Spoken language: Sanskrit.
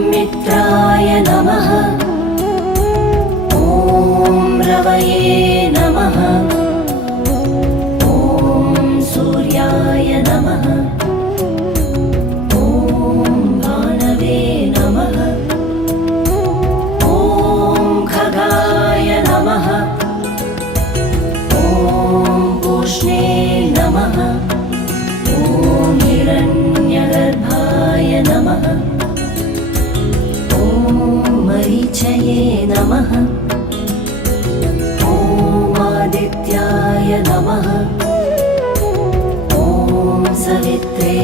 मित्राय नमः। ॐ रवये नमः। ॐ सूर्याय नमः। ॐ भानवे नमः। ॐ खगाय नमः। ॐ पूष्णे नमः। ॐ हिरण्यगर्भाय नमः। मरीचये नमः। ॐ आदित्याय नमः। ॐ सवित्रे